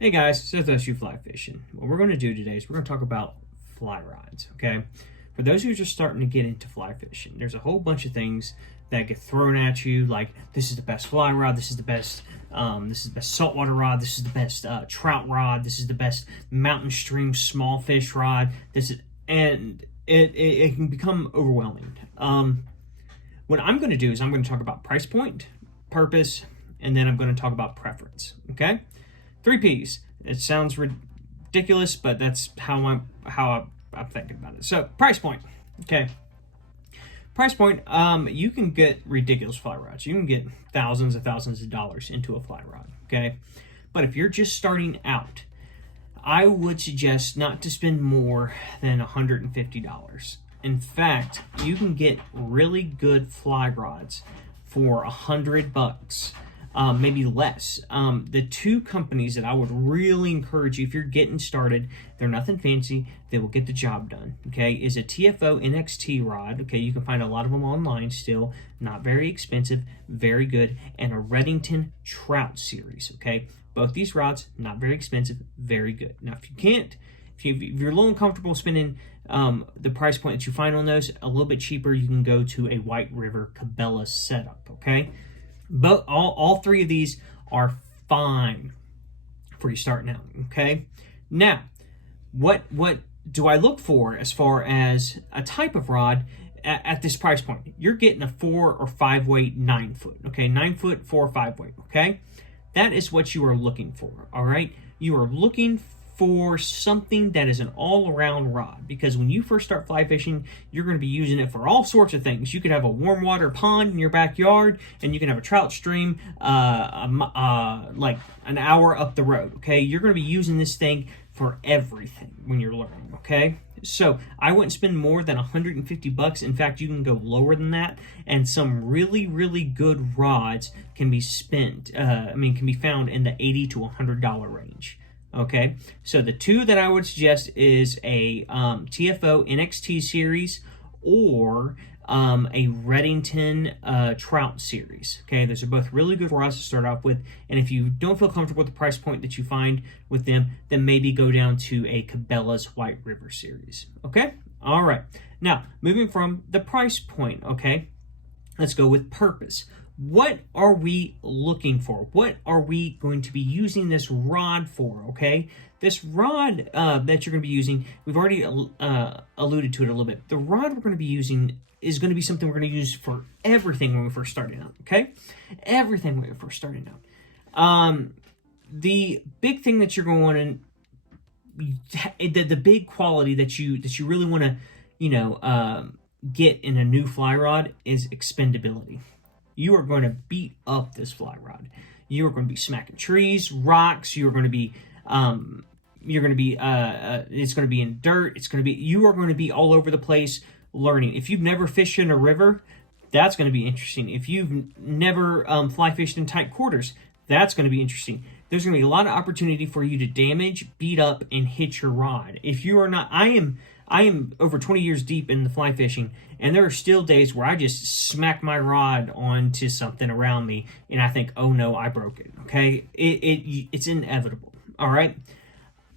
Hey guys, Seth SU Fly Fishing. What we're going to do today is we're going to talk about fly rods, okay? For those who are just starting to get into fly fishing, there's a whole bunch of things that get thrown at you, like this is the best fly rod, this is the best saltwater rod, this is the best trout rod, this is the best mountain stream small fish rod. It can become overwhelming. What I'm going to do is I'm going to talk about price point, purpose, and then I'm going to talk about preference, okay? Three P's. It sounds ridiculous, but that's how I'm thinking about it. So price point. Okay. Price point. You can get ridiculous fly rods. You can get thousands of dollars into a fly rod. Okay. But if you're just starting out, I would suggest not to spend more than $150. In fact, you can get really good fly rods for $100. Maybe less. The two companies that I would really encourage you if you're getting started, they're nothing fancy, they will get the job done, okay, is a TFO NXT rod, okay, you can find a lot of them online still, not very expensive, very good, and a Redington Trout series, okay, both these rods, not very expensive, very good. Now, if you're a little uncomfortable spending the price point that you find on those, a little bit cheaper, you can go to a White River Cabela setup, okay? But all three of these are fine for you starting out, okay? Now, what do I look for as far as a type of rod at this price point? You're getting a 4 or 5 weight 9 foot, okay? 9 foot, 4 or 5 weight, okay? That is what you are looking for, all right? You are looking for something that is an all-around rod, because when you first start fly fishing, you're going to be using it for all sorts of things. You could have a warm water pond in your backyard, and you can have a trout stream like an hour up the road, okay? You're going to be using this thing for everything when you're learning, okay? So I wouldn't spend more than $150. In fact, you can go lower than that, and some really, really good rods can be can be found in the $80 to $100 range. Okay, so the two that I would suggest is a TFO NXT series or a Redington Trout series. Okay, those are both really good rods to start off with. And if you don't feel comfortable with the price point that you find with them, then maybe go down to a Cabela's White River series. Okay, all right. Now, moving from the price point, okay, let's go with purpose. What are we looking for? What are we going to be using this rod for, okay? This rod that you're going to be using, we've already alluded to it a little bit. The rod we're going to be using is going to be something we're going to use for everything when we're first starting out, okay? Everything when we're first starting out. The big thing that you're going to, the big quality that you really want to, get in a new fly rod is expendability. You are going to beat up this fly rod. You are going to be smacking trees, rocks. You're going to be, it's going to be in dirt. You are going to be all over the place learning. If you've never fished in a river, that's going to be interesting. If you've never fly fished in tight quarters, that's going to be interesting. There's going to be a lot of opportunity for you to damage, beat up, and hit your rod. If you are not, I am over 20 years deep in the fly fishing, and there are still days where I just smack my rod onto something around me, and I think, oh no, I broke it, okay? It's inevitable, all right?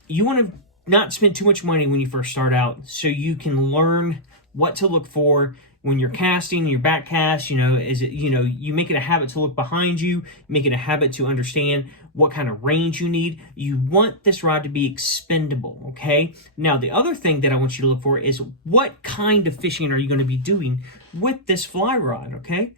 You want to not spend too much money when you first start out so you can learn what to look for when you're casting your back cast. You make it a habit to look behind you, make it a habit to understand what kind of range you need. You want this rod to be expendable, okay? Now, the other thing that I want you to look for is what kind of fishing are you going to be doing with this fly rod, okay?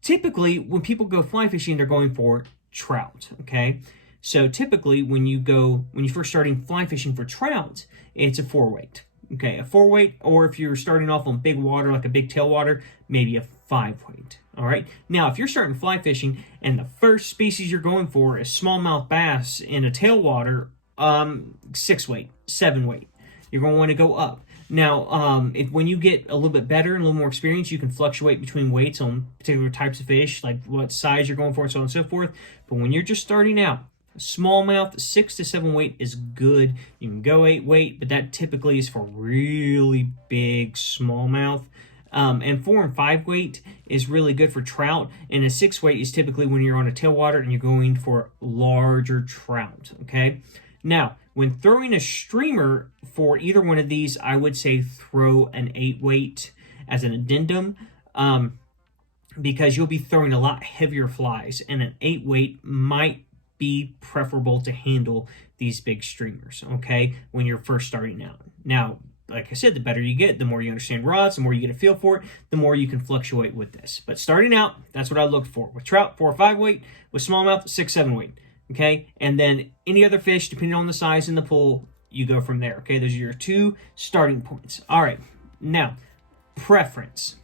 Typically, when people go fly fishing, they're going for trout, okay? So typically, when you're first starting fly fishing for trout, it's a 4-weight. Okay, a 4-weight, or if you're starting off on big water, like a big tailwater, maybe a 5-weight. All right. Now, if you're starting fly fishing and the first species you're going for is smallmouth bass in a tailwater, 6-weight, 7-weight, you're going to want to go up. Now, when you get a little bit better and a little more experience, you can fluctuate between weights on particular types of fish, like what size you're going for, and so on and so forth. But when you're just starting out, smallmouth 6 to 7 weight is good. You can go 8 weight, but that typically is for really big smallmouth. And 4 and 5 weight is really good for trout, and a 6 weight is typically when you're on a tailwater and you're going for larger trout. Okay, now when throwing a streamer for either one of these, I would say throw an 8 weight as an addendum, because you'll be throwing a lot heavier flies, and an 8 weight might be preferable to handle these big streamers, okay, when you're first starting out. Now, like I said, the better you get, the more you understand rods, the more you get a feel for it, the more you can fluctuate with this. But starting out, that's what I look for. With trout, 4 or 5 weight. With smallmouth, 6, 7 weight. Okay? And then any other fish, depending on the size in the pool, you go from there. Okay? Those are your 2 starting points. All right. Now, preference.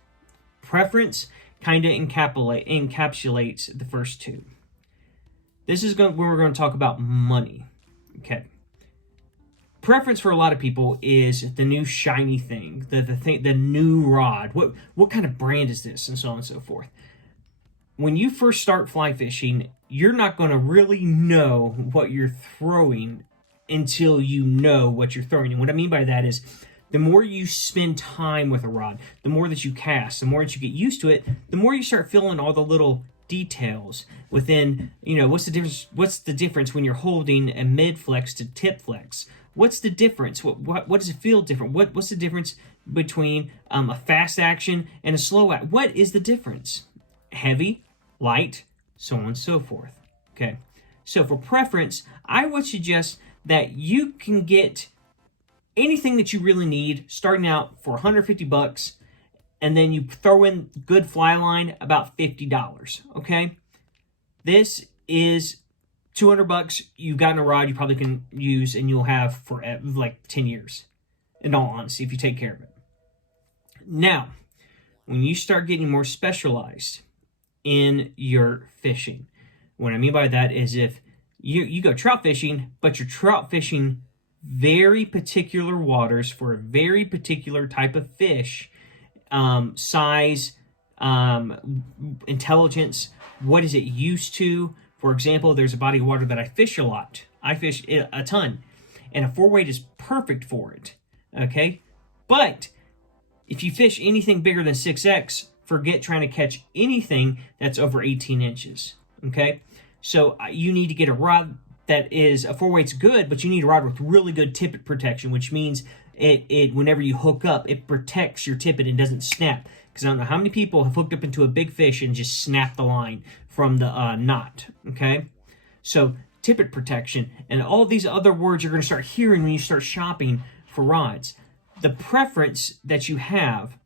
Preference kind of encapsulates the first 2. This is where we're going to talk about money. Okay? Preference for a lot of people is the new shiny thing, the new rod. What kind of brand is this, and so on and so forth. When you first start fly fishing, you're not going to really know what you're throwing until you know what you're throwing. And what I mean by that is, the more you spend time with a rod, the more that you cast, the more that you get used to it, the more you start feeling all the little details within. What's the difference when you're holding a mid flex to tip flex? What's the difference? What does it feel different? What's the difference between a fast action and a slow action? What is the difference? Heavy, light, so on and so forth. Okay, so for preference, I would suggest that you can get anything that you really need starting out for $150, and then you throw in good fly line about $50. Okay, this is $200 you've gotten a rod you probably can use and you'll have for like 10 years, in all honesty, if you take care of it. Now, when you start getting more specialized in your fishing, what I mean by that is if you go trout fishing, but you're trout fishing very particular waters for a very particular type of fish, size, intelligence, what is it used to? For example, there's a body of water that I fish a lot. I fish a ton. And a 4 weight is perfect for it. Okay? But if you fish anything bigger than 6X, forget trying to catch anything that's over 18 inches. Okay? So you need to get a rod that is, a 4 weight's good, but you need a rod with really good tippet protection, which means it whenever you hook up, it protects your tippet and doesn't snap. Because I don't know how many people have hooked up into a big fish and just snapped the line from the knot, okay? So, tippet protection, and all these other words you're going to start hearing when you start shopping for rods. The preference that you have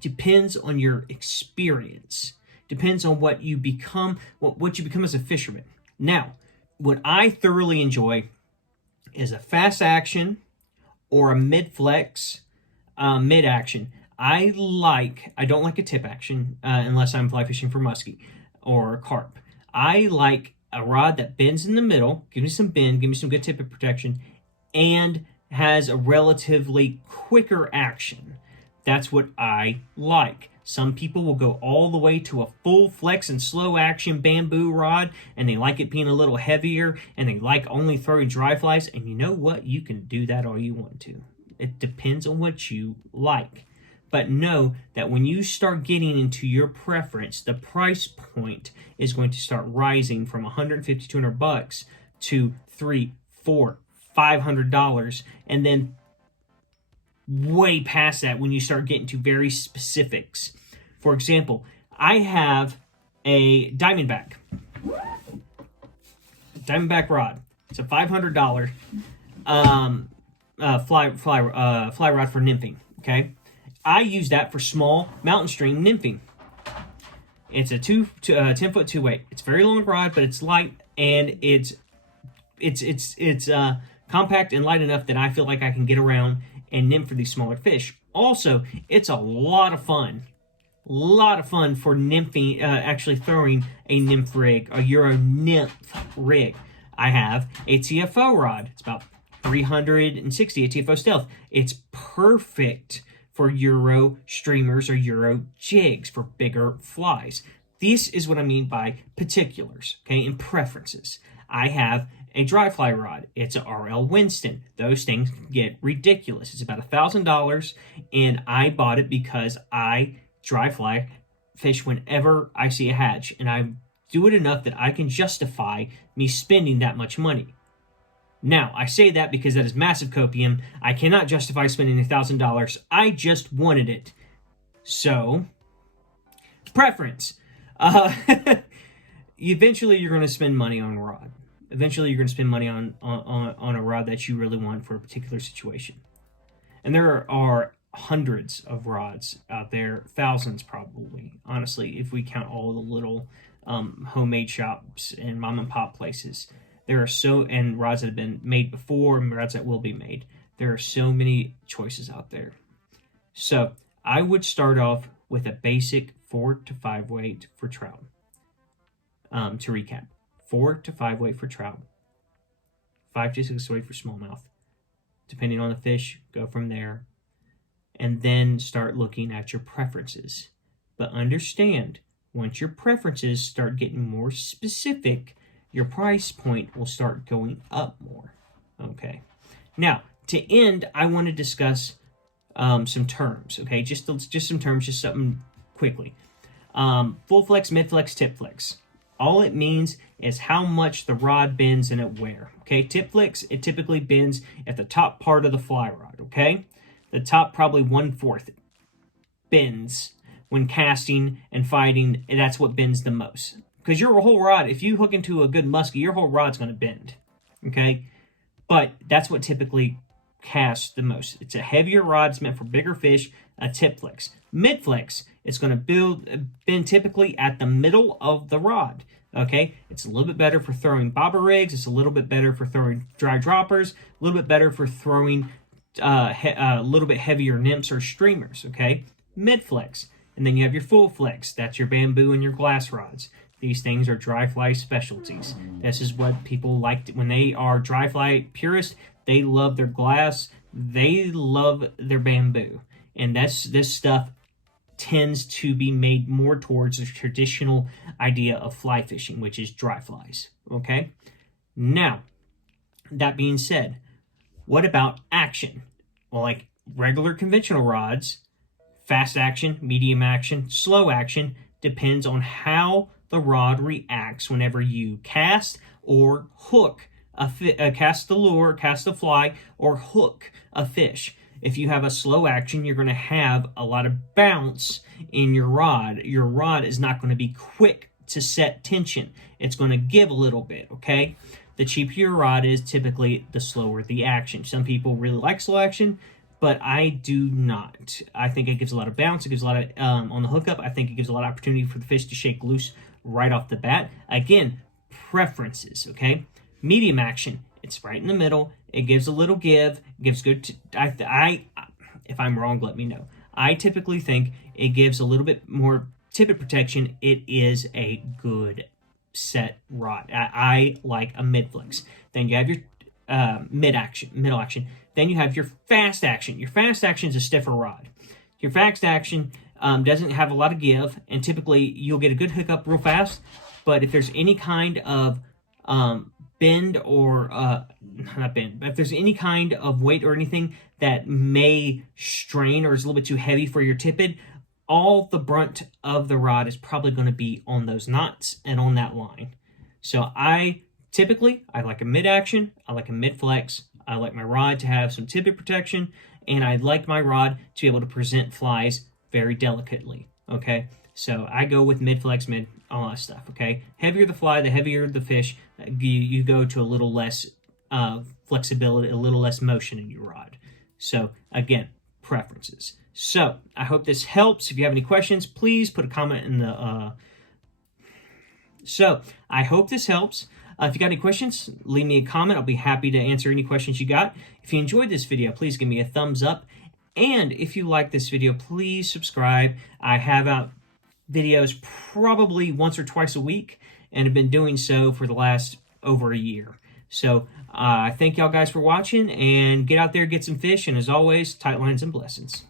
depends on your experience, depends on what you become, what you become as a fisherman. Now, what I thoroughly enjoy is a fast action or a mid-flex, mid-action. I don't like a tip action unless I'm fly fishing for muskie or carp. I like a rod that bends in the middle, give me some bend, give me some good tippet protection, and has a relatively quicker action. That's what I like. Some people will go all the way to a full flex and slow action bamboo rod, and they like it being a little heavier, and they like only throwing dry flies, and you know what? You can do that all you want to. It depends on what you like. But know that when you start getting into your preference, the price point is going to start rising from $150, $200 to $300, $400, $500, and then way past that when you start getting to very specifics. For example, I have a Diamondback rod. It's a $500 fly rod for nymphing. Okay. I use that for small mountain stream nymphing. It's a 10-foot 2 weight. It's very long rod, but it's light, and it's compact and light enough that I feel like I can get around and nymph for these smaller fish. Also, it's a lot of fun for nymphing, actually throwing a nymph rig, a Euro nymph rig. I have a TFO rod. It's about 360, a TFO Stealth. It's perfect for Euro streamers or Euro jigs for bigger flies. This is what I mean by particulars, okay, and preferences. I have a dry fly rod. It's a RL Winston. Those things get ridiculous. It's about $1,000, and I bought it because I dry fly fish whenever I see a hatch, and I do it enough that I can justify me spending that much money. Now, I say that because that is massive copium. I cannot justify spending $1,000. I just wanted it. So, preference. Eventually, you're going to spend money on a rod. Eventually, you're going to spend money on a rod that you really want for a particular situation. And there are hundreds of rods out there, thousands probably, honestly, if we count all the little homemade shops and mom and pop places. There are and rods that have been made before and rods that will be made. There are so many choices out there. So I would start off with a basic 4 to 5 weight for trout. To recap, 4 to 5 weight for trout, 5 to 6 weight for smallmouth. Depending on the fish, go from there. And then start looking at your preferences. But understand, once your preferences start getting more specific, your price point will start going up more. Okay. Now, to end, I want to discuss some terms. Okay, just some terms, just something quickly. Full flex, mid flex, tip flex. All it means is how much the rod bends and at where. Okay, tip flex, it typically bends at the top part of the fly rod. Okay, the top probably 1/4 bends when casting and fighting. That's what bends the most. Because your whole rod, if you hook into a good muskie, your whole rod's going to bend, okay? But that's what typically casts the most. It's a heavier rod. It's meant for bigger fish, a tip flex. Mid flex, it's going to bend typically at the middle of the rod, okay? It's a little bit better for throwing bobber rigs. It's a little bit better for throwing dry droppers. A little bit better for throwing a little bit heavier nymphs or streamers, okay? Mid flex. And then you have your full flex. That's your bamboo and your glass rods. These things are dry fly specialties. This is what people like when they are dry fly purists. They love their glass. They love their bamboo. And this stuff tends to be made more towards the traditional idea of fly fishing, which is dry flies. Okay? Now, that being said, what about action? Well, like regular conventional rods, fast action, medium action, slow action, depends on how the rod reacts whenever you cast or hook cast the lure, cast the fly, or hook a fish. If you have a slow action, you're going to have a lot of bounce in your rod. Your rod is not going to be quick to set tension. It's going to give a little bit, okay? The cheaper your rod is, typically the slower the action. Some people really like slow action, but I do not. I think it gives a lot of bounce. It gives a lot of, on the hookup, I think it gives a lot of opportunity for the fish to shake loose right off the bat. Again, preferences, okay? Medium action, it's right in the middle. It gives a little give, gives good, if I'm wrong, let me know. I typically think it gives a little bit more tippet protection. It is a good set rod. I like a mid flex. Then you have your middle action. Then you have your fast action. Your fast action is a stiffer rod. Your fast action doesn't have a lot of give, and typically you'll get a good hookup real fast. But if there's any kind of bend or not bend, but if there's any kind of weight or anything that may strain or is a little bit too heavy for your tippet, all the brunt of the rod is probably going to be on those knots and on that line. So I like a mid action, I like a mid flex, I like my rod to have some tippet protection, and I like my rod to be able to present flies very delicately, okay? So I go with mid flex, all that stuff, okay? Heavier the fly, the heavier the fish, you go to a little less flexibility, a little less motion in your rod. So again, preferences. So I hope this helps. If you have any questions, please put a comment in the... So I hope this helps. If you got any questions, leave me a comment. I'll be happy to answer any questions you got. If you enjoyed this video, please give me a thumbs up. And if you like this video, please subscribe. I have out videos probably once or twice a week, and have been doing so for the last over a year. So thank y'all guys for watching, and get out there, get some fish, and as always, tight lines and blessings.